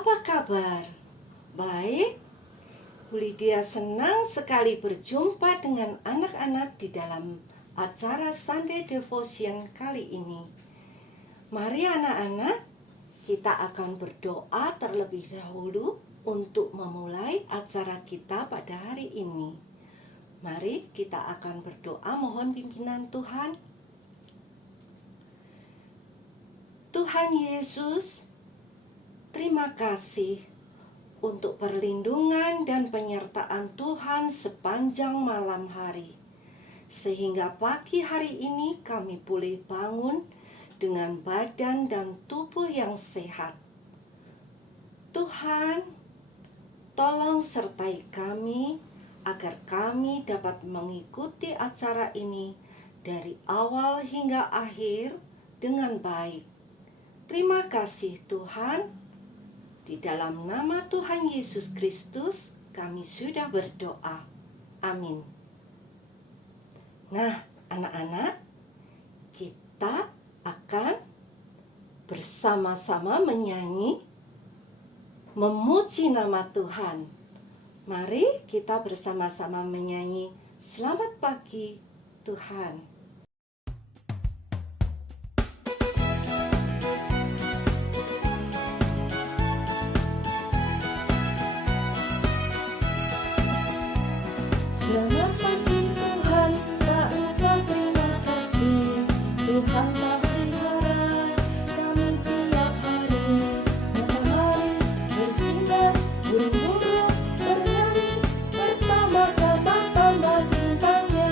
Apa kabar? Baik, Bu Lydia senang sekali berjumpa dengan anak-anak di dalam acara Sunday Devotion kali ini. Mari anak-anak, kita akan berdoa terlebih dahulu untuk memulai acara kita pada hari ini. Mari kita akan berdoa mohon pimpinan Tuhan. Tuhan Yesus, terima kasih untuk perlindungan dan penyertaan Tuhan sepanjang malam hari. Sehingga pagi hari ini kami boleh bangun dengan badan dan tubuh yang sehat. Tuhan, tolong sertai kami agar kami dapat mengikuti acara ini dari awal hingga akhir dengan baik. Terima kasih Tuhan. Di dalam nama Tuhan Yesus Kristus kami sudah berdoa. Amin. Nah, anak-anak, kita akan bersama-sama menyanyi memuji nama Tuhan. Mari kita bersama-sama menyanyi Selamat Pagi Tuhan. Selamat pagi Tuhan, tak lupa terima kasih. Tuhan telah pelihara kami tiap hari. Matahari bersinar, burung-burung bernyanyi, bertambah-tambah tambah cintanya.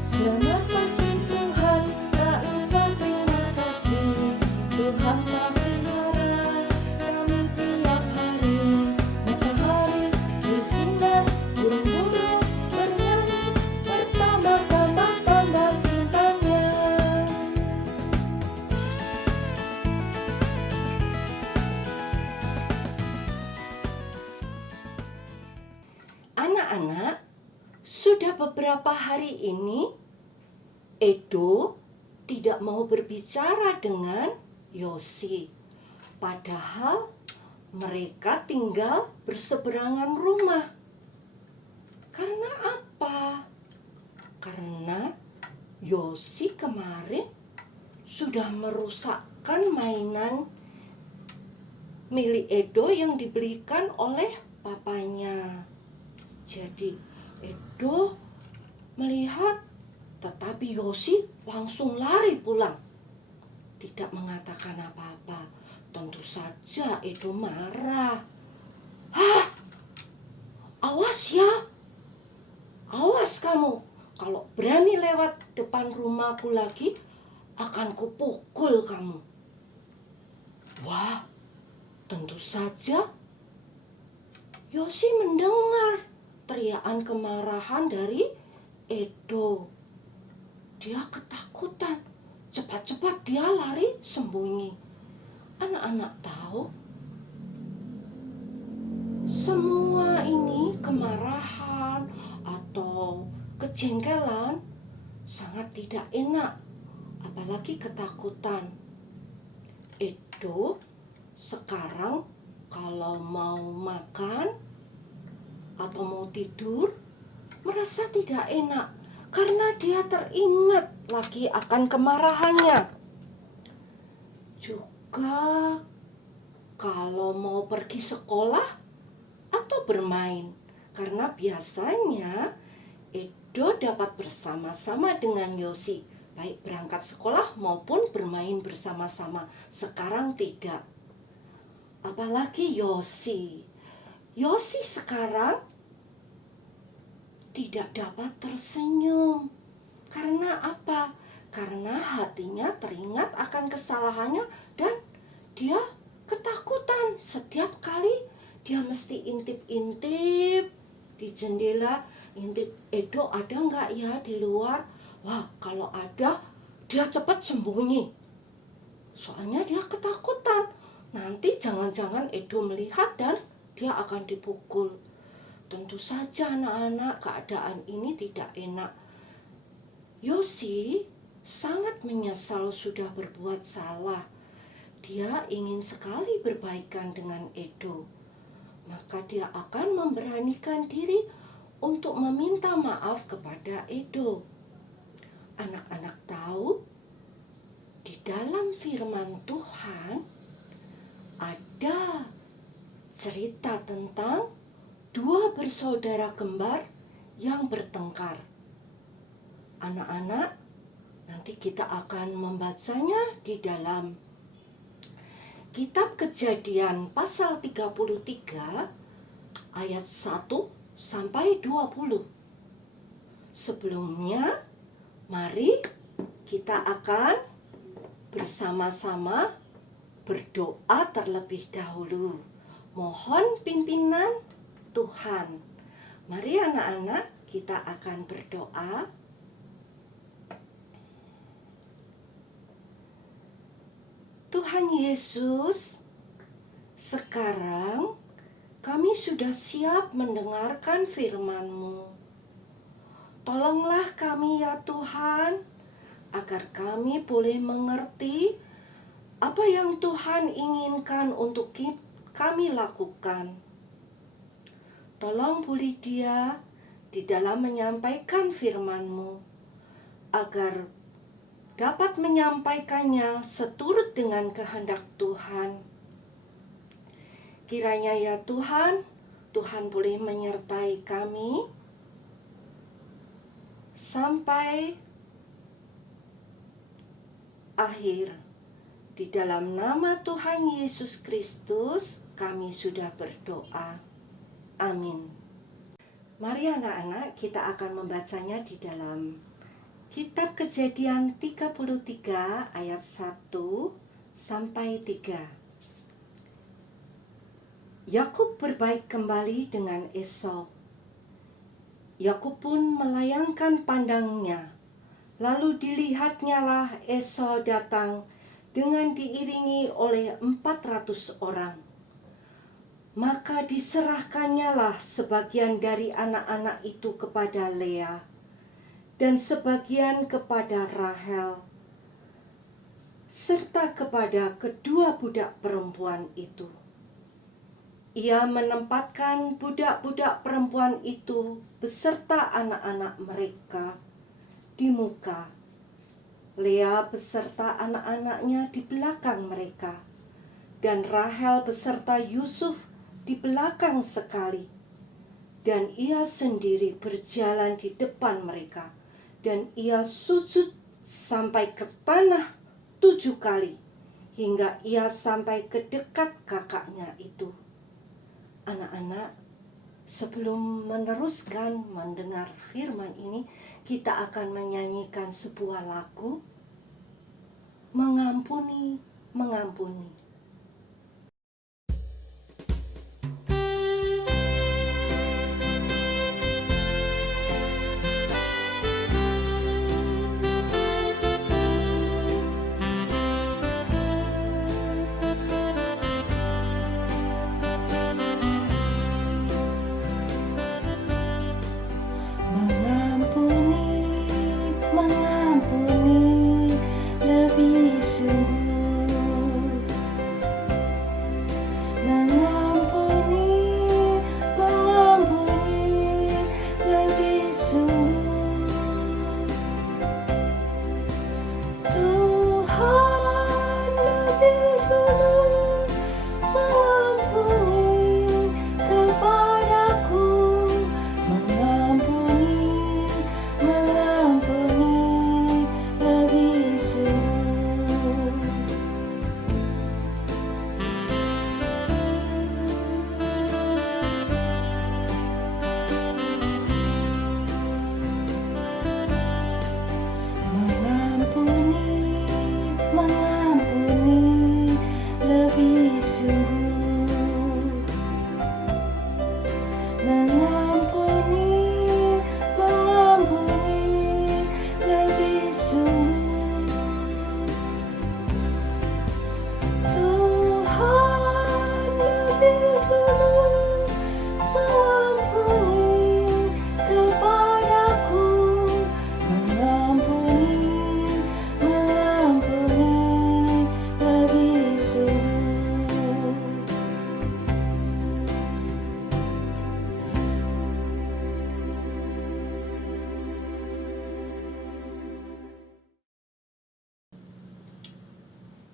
Selamat pagi Tuhan, tak lupa terima kasih. Tuhan telah pelihara kami tiap hari. Matahari bersinar, burung-burung bernyanyi, bertambah-tambah tambah cintanya. Anak-anak, sudah beberapa hari ini Edo tidak mau berbicara dengan Yosi. Padahal mereka tinggal berseberangan rumah. Karena apa? Karena Yosi kemarin sudah merusakkan mainan milik Edo yang dibelikan oleh papanya. Jadi Edo melihat, tetapi Yosi langsung lari pulang. Tidak mengatakan apa-apa. Tentu saja Edo marah. Hah? Awas ya. Awas kamu. Kalau berani lewat depan rumahku lagi, akan kupukul kamu. Wah, tentu saja Yosi mendengar teriakan kemarahan dari Edo. Dia ketakutan. Cepat-cepat dia lari sembunyi. Anak-anak tahu, semua ini kemarahan atau kejengkelan sangat tidak enak, apalagi ketakutan. Edo sekarang kalau mau makan atau mau tidur merasa tidak enak karena dia teringat lagi akan kemarahannya. Juga kalau mau pergi sekolah atau bermain, karena biasanya Edo dapat bersama-sama dengan Yosi, baik berangkat sekolah maupun bermain bersama-sama. Sekarang tidak. Apalagi Yosi. Yosi sekarang tidak dapat tersenyum. Karena apa? Karena hatinya teringat akan kesalahannya dan dia ketakutan. Setiap kali dia mesti intip-intip di jendela, intip Edo ada nggak ya di luar. Wah, kalau ada dia cepat sembunyi. Soalnya dia ketakutan. Nanti jangan-jangan Edo melihat dan dia akan dipukul. Tentu saja anak-anak, keadaan ini tidak enak. Yosi sangat menyesal sudah berbuat salah. Dia ingin sekali berbaikan dengan Edo. Maka dia akan memberanikan diri untuk meminta maaf kepada Edo. Anak-anak tahu, di dalam firman Tuhan ada cerita tentang dua bersaudara kembar yang bertengkar. Anak-anak, nanti kita akan membacanya di dalam Kitab Kejadian pasal 33 ayat 1 sampai 20. Sebelumnya, mari kita akan bersama-sama berdoa terlebih dahulu. Mohon pimpinan Tuhan. Mari anak-anak, kita akan berdoa. Tuhan Yesus, sekarang kami sudah siap mendengarkan firman-Mu. Tolonglah kami ya Tuhan, agar kami boleh mengerti apa yang Tuhan inginkan untuk kami lakukan. Tolong Bu Lydia di dalam menyampaikan firman-Mu, agar dapat menyampaikannya seturut dengan kehendak Tuhan. Kiranya ya Tuhan, Tuhan boleh menyertai kami sampai akhir. Di dalam nama Tuhan Yesus Kristus kami sudah berdoa. Amin. Mari anak-anak, kita akan membacanya di dalam Kitab Kejadian 33 ayat 1 sampai 3. Yakub berbaik kembali dengan Esau. Yakub pun melayangkan pandangnya, lalu dilihatnyalah Esau datang dengan diiringi oleh 400 orang. Maka diserahkannyalah sebagian dari anak-anak itu kepada Lea, dan sebagian kepada Rahel, serta kepada kedua budak perempuan itu. Ia menempatkan budak-budak perempuan itu beserta anak-anak mereka di muka, Lea beserta anak-anaknya di belakang mereka, dan Rahel beserta Yusuf di belakang sekali. Dan ia sendiri berjalan di depan mereka, dan ia sujud sampai ke tanah 7 kali, hingga ia sampai ke dekat kakaknya itu. Anak-anak, sebelum meneruskan mendengar firman ini, kita akan menyanyikan sebuah lagu, Mengampuni, Mengampuni.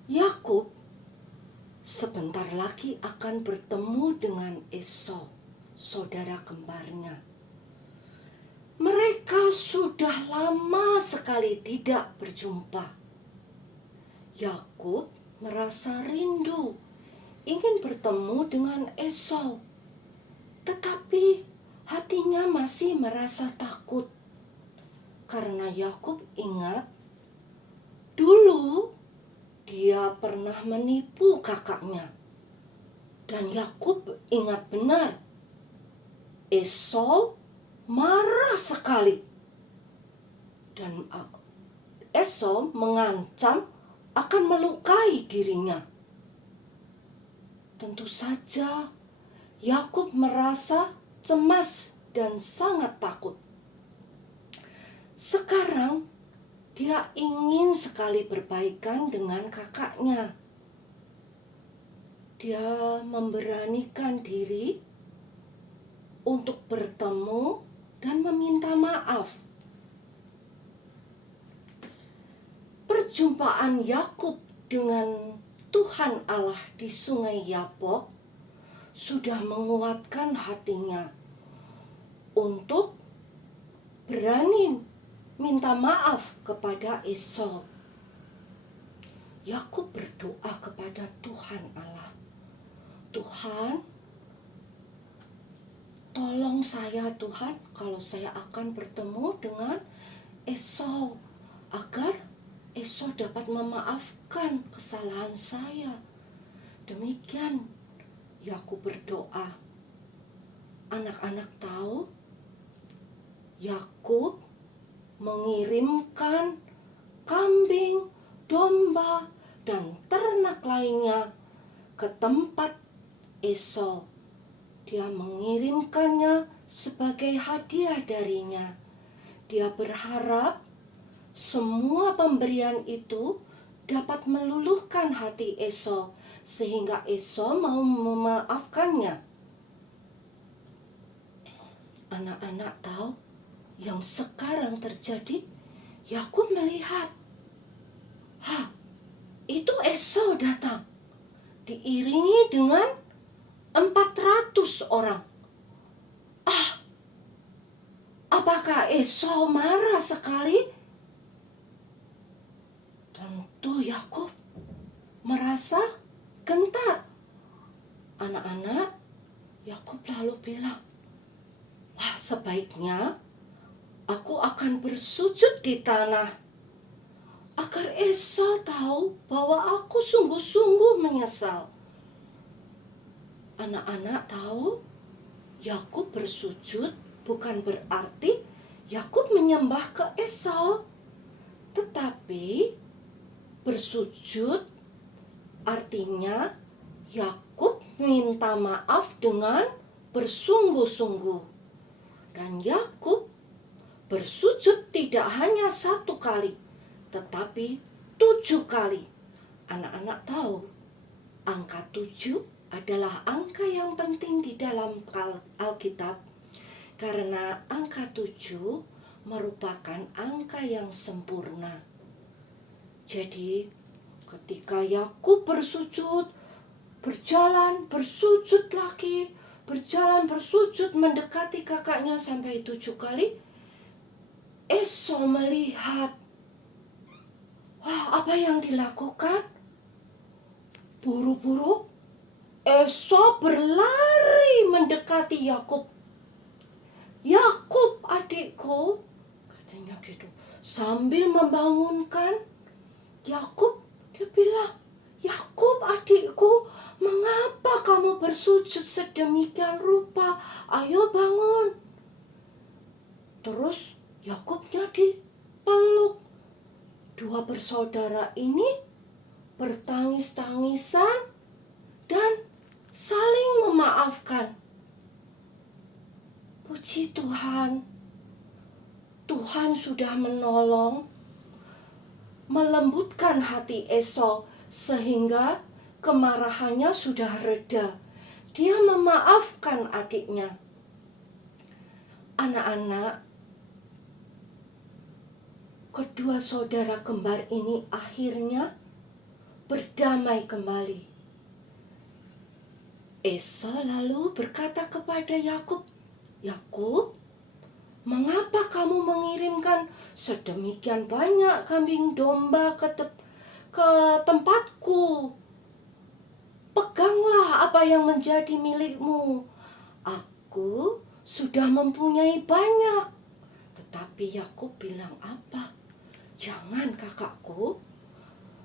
Yakub sebentar lagi akan bertemu dengan Esau, saudara kembarnya. Mereka sudah lama sekali tidak berjumpa. Yakub merasa rindu, ingin bertemu dengan Esau, tetapi hatinya masih merasa takut. Karena Yakub ingat dulu dia pernah menipu kakaknya. Dan Yakub ingat benar, Esau marah sekali. Dan Esau mengancam akan melukai dirinya. Tentu saja Yakub merasa cemas dan sangat takut. Sekarang dia ingin sekali berbaikan dengan kakaknya. Dia memberanikan diri untuk bertemu dan meminta maaf. Perjumpaan Yakub dengan Tuhan Allah di Sungai Yabok sudah menguatkan hatinya untuk berani minta maaf kepada Esau. Yakub berdoa kepada Tuhan Allah, Tuhan, tolong saya Tuhan kalau saya akan bertemu dengan Esau, agar Esau dapat memaafkan kesalahan saya. Demikian Yakub berdoa. Anak-anak tahu, Yakub mengirimkan kambing, domba, dan ternak lainnya ke tempat Esau. Dia mengirimkannya sebagai hadiah darinya. Dia berharap semua pemberian itu dapat meluluhkan hati Esau, sehingga Esau mau memaafkannya. Anak-anak tahu yang sekarang terjadi? Yakub melihat, itu Esau datang, diiringi dengan 400 orang. Apakah Esau marah sekali? Tentu Yakub merasa gentar. Anak-anak, Yakub lalu bilang, sebaiknya aku akan bersujud di tanah, agar Esau tahu bahwa aku sungguh-sungguh menyesal. Anak-anak tahu, Yakub bersujud bukan berarti Yakub menyembah ke Esau, tetapi bersujud artinya Yakub minta maaf dengan bersungguh-sungguh. Dan Yakub bersujud tidak hanya 1 kali, tetapi 7 kali. Anak-anak tahu, angka 7 adalah angka yang penting di dalam Alkitab, karena angka 7 merupakan angka yang sempurna. Jadi ketika Yakub bersujud, berjalan, bersujud lagi, berjalan, bersujud mendekati kakaknya sampai 7 kali, Esau melihat, apa yang dilakukan? Buru-buru Esau berlari mendekati Yakub. Yakub adikku, katanya gitu, sambil membangunkan Yakub. Dia bilang, Yakub adikku, mengapa kamu bersujud sedemikian rupa? Ayo bangun. Terus Yakubnya dipeluk. 2 bersaudara ini bertangis-tangisan dan saling memaafkan. Puji Tuhan, Tuhan sudah menolong, melembutkan hati Esau sehingga kemarahannya sudah reda. Dia memaafkan adiknya. Anak-anak, kedua saudara kembar ini akhirnya berdamai kembali. Esau lalu berkata kepada Yakub, "Yakub, mengapa kamu mengirimkan sedemikian banyak kambing domba ke tempatku? Peganglah apa yang menjadi milikmu. Aku sudah mempunyai banyak." Tetapi Yakub bilang apa? "Jangan kakakku,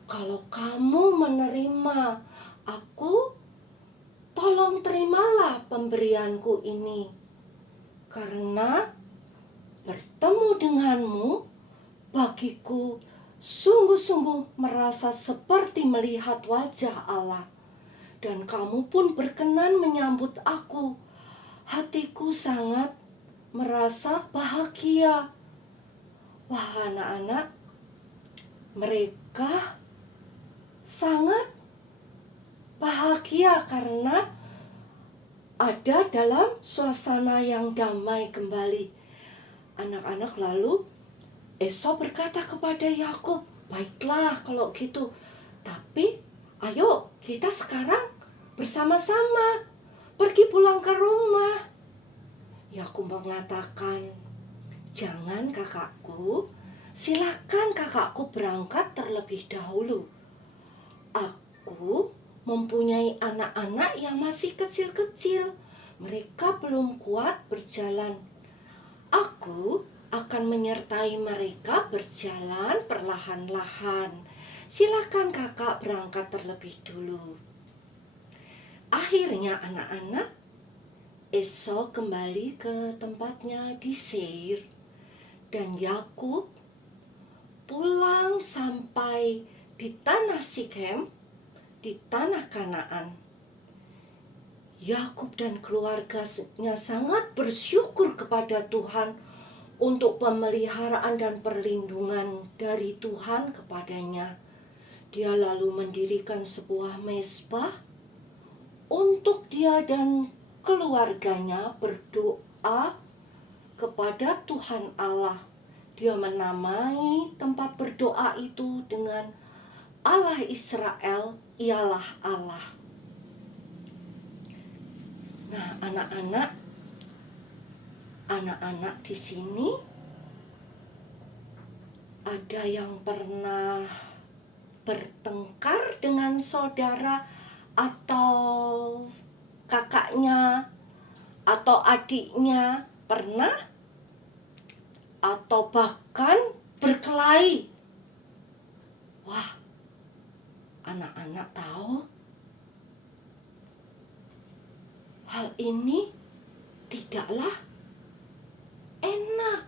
kalau kamu menerima aku, tolong terimalah pemberianku ini. Karena bertemu denganmu bagiku sungguh-sungguh merasa seperti melihat wajah Allah. Dan kamu pun berkenan menyambut aku. Hatiku sangat merasa bahagia." Wah, anak-anak, mereka sangat bahagia karena ada dalam suasana yang damai kembali. Anak-anak, lalu Esau berkata kepada Yakub, "Baiklah kalau gitu, tapi ayo kita sekarang bersama-sama pergi pulang ke rumah." Yakub mengatakan, "Jangan kakakku, silakan kakakku berangkat terlebih dahulu. Aku mempunyai anak-anak yang masih kecil-kecil. Mereka belum kuat berjalan. Aku akan menyertai mereka berjalan perlahan-lahan. Silakan kakak berangkat terlebih dulu." Akhirnya anak-anak, Esau kembali ke tempatnya di Seir, dan Yakub pulang sampai di tanah Sikhem, di tanah Kanaan. Yakub dan keluarganya sangat bersyukur kepada Tuhan untuk pemeliharaan dan perlindungan dari Tuhan kepadanya. Dia lalu mendirikan sebuah mezbah untuk dia dan keluarganya berdoa kepada Tuhan Allah. Dia menamai tempat berdoa itu dengan Allah Israel ialah Allah. Nah, anak-anak di sini ada yang pernah bertengkar dengan saudara atau kakaknya atau adiknya, pernah? Atau bahkan berkelahi. Wah, anak-anak tahu hal ini tidaklah enak,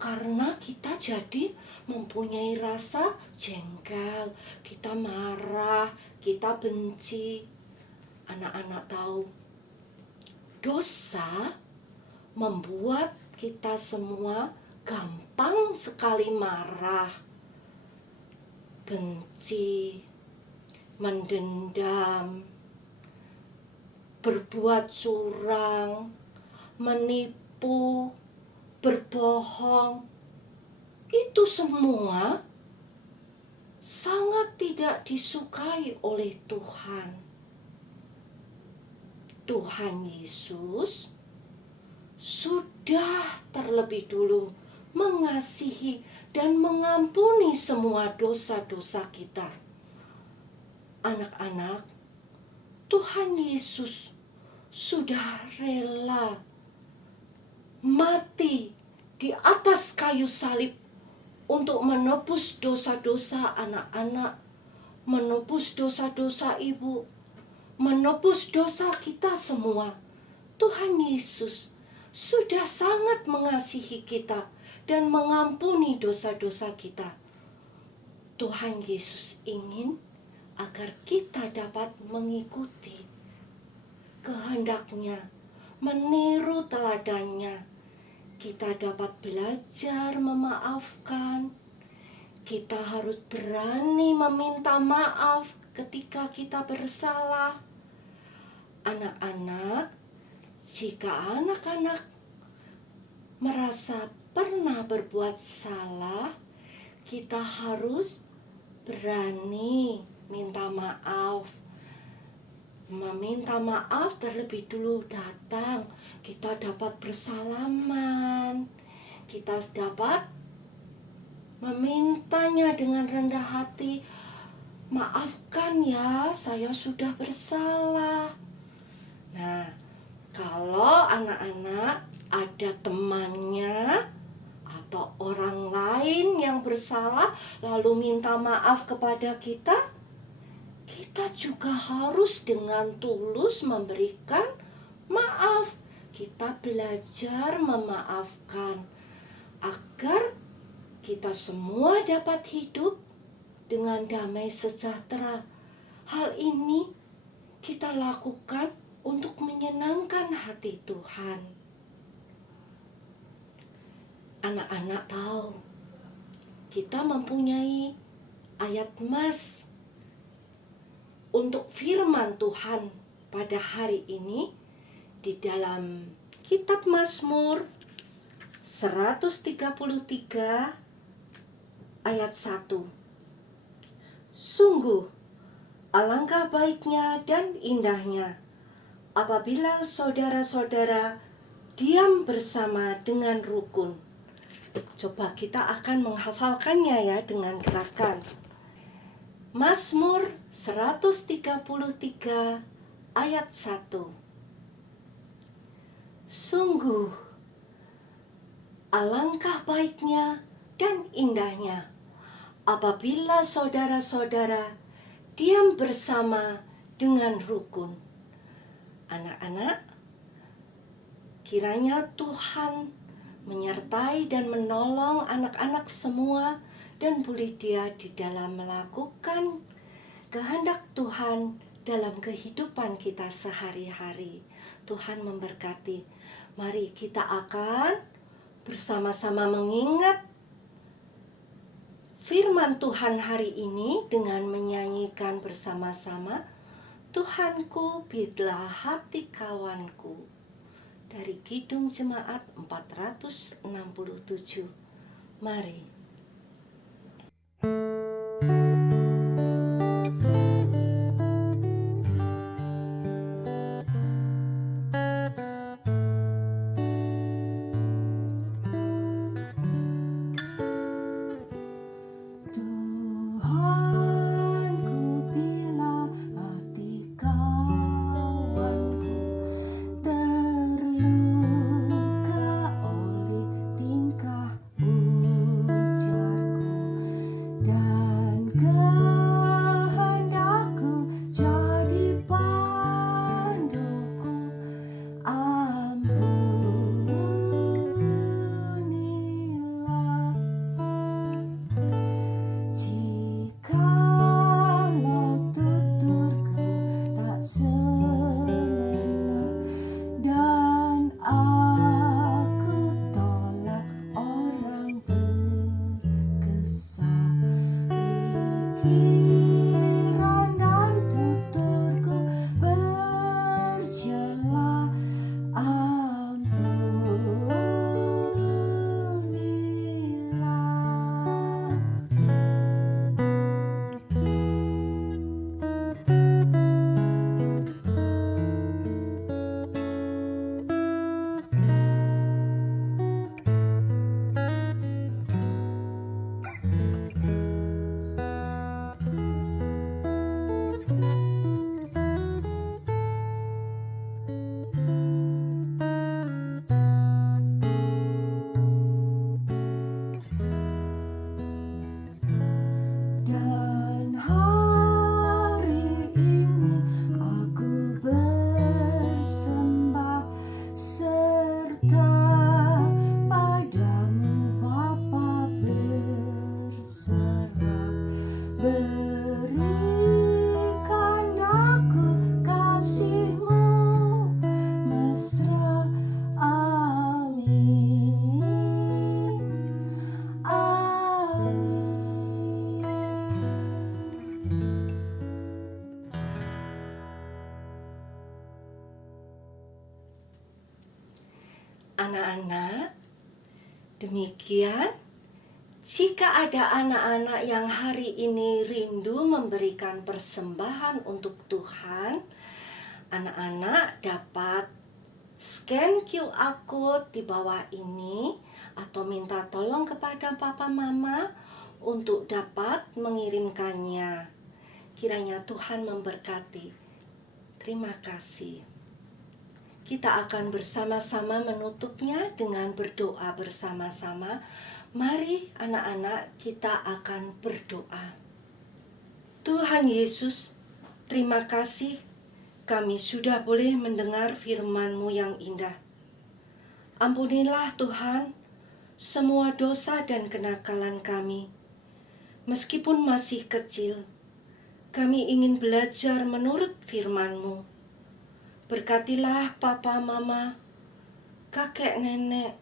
karena kita jadi mempunyai rasa jengkel, kita marah, kita benci. Anak-anak tahu, dosa membuat kita semua gampang sekali marah, benci, mendendam, berbuat curang, menipu, berbohong. Itu semua sangat tidak disukai oleh Tuhan. Tuhan Yesus sudah terlebih dulu mengasihi dan mengampuni semua dosa-dosa kita. Anak-anak, Tuhan Yesus sudah rela mati di atas kayu salib untuk menebus dosa-dosa anak-anak, menebus dosa-dosa ibu, menebus dosa kita semua. Tuhan Yesus sudah sangat mengasihi kita dan mengampuni dosa-dosa kita. Tuhan Yesus ingin agar kita dapat mengikuti kehendak-Nya, meniru teladannya. Kita dapat belajar memaafkan. Kita harus berani meminta maaf ketika kita bersalah. Anak-anak, jika anak-anak merasa pernah berbuat salah, kita harus berani minta maaf. Meminta maaf terlebih dulu datang, kita dapat bersalaman, kita dapat memintanya dengan rendah hati. Maafkan ya, saya sudah bersalah. Nah, kalau anak-anak ada temannya atau orang lain yang bersalah lalu minta maaf kepada kita, kita juga harus dengan tulus memberikan maaf. Kita belajar memaafkan agar kita semua dapat hidup dengan damai sejahtera. Hal ini kita lakukan untuk menyenangkan hati Tuhan. Anak-anak tahu, kita mempunyai ayat emas untuk firman Tuhan pada hari ini di dalam kitab Mazmur 133 ayat 1. Sungguh, alangkah baiknya dan indahnya apabila saudara-saudara diam bersama dengan rukun. Coba kita akan menghafalkannya ya dengan gerakan. Mazmur 133 ayat 1. Sungguh, alangkah baiknya dan indahnya apabila saudara-saudara diam bersama dengan rukun. Anak-anak, kiranya Tuhan menyertai dan menolong anak-anak semua dan Bu Lydia di dalam melakukan kehendak Tuhan dalam kehidupan kita sehari-hari. Tuhan memberkati. Mari kita akan bersama-sama mengingat firman Tuhan hari ini dengan menyanyikan bersama-sama Tuhanku biarlah hati kawanku dari Kidung Jemaat 467. Mari. Anak-anak, demikian Jika ada anak-anak yang hari ini rindu memberikan persembahan untuk Tuhan, anak-anak dapat scan QR code di bawah ini atau minta tolong kepada papa mama untuk dapat mengirimkannya. Kiranya Tuhan memberkati. Terima kasih. Kita akan bersama-sama menutupnya dengan berdoa bersama-sama. Mari anak-anak, kita akan berdoa. Tuhan Yesus, terima kasih kami sudah boleh mendengar firman-Mu yang indah. Ampunilah Tuhan semua dosa dan kenakalan kami. Meskipun masih kecil, kami ingin belajar menurut firman-Mu. Berkatilah papa, mama, kakek, nenek,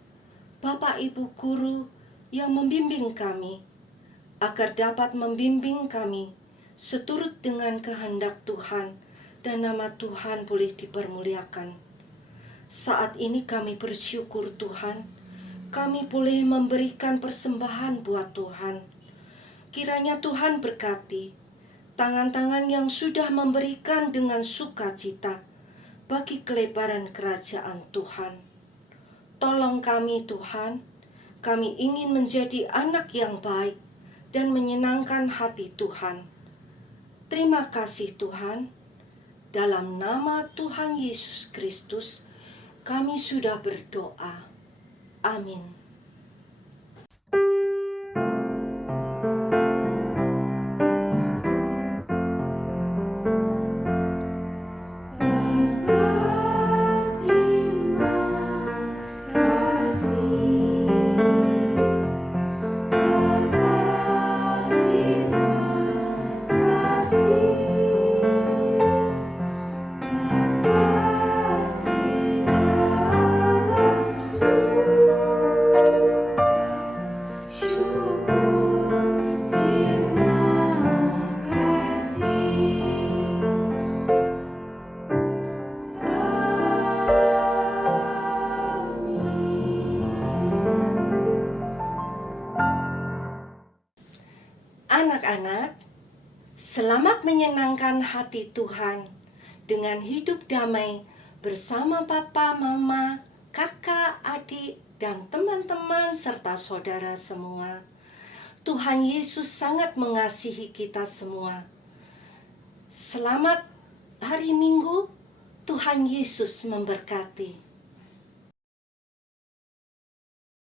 bapak, ibu, guru yang membimbing kami, agar dapat membimbing kami seturut dengan kehendak Tuhan dan nama Tuhan boleh dipermuliakan. Saat ini kami bersyukur Tuhan, kami boleh memberikan persembahan buat Tuhan. Kiranya Tuhan berkati tangan-tangan yang sudah memberikan dengan sukacita bagi kelebaran kerajaan Tuhan. Tolong kami Tuhan, kami ingin menjadi anak yang baik dan menyenangkan hati Tuhan. Terima kasih Tuhan. Dalam nama Tuhan Yesus Kristus, kami sudah berdoa. Amin. Anak-anak, selamat menyenangkan hati Tuhan dengan hidup damai bersama papa, mama, kakak, adik, dan teman-teman serta saudara semua. Tuhan Yesus sangat mengasihi kita semua. Selamat hari Minggu, Tuhan Yesus memberkati.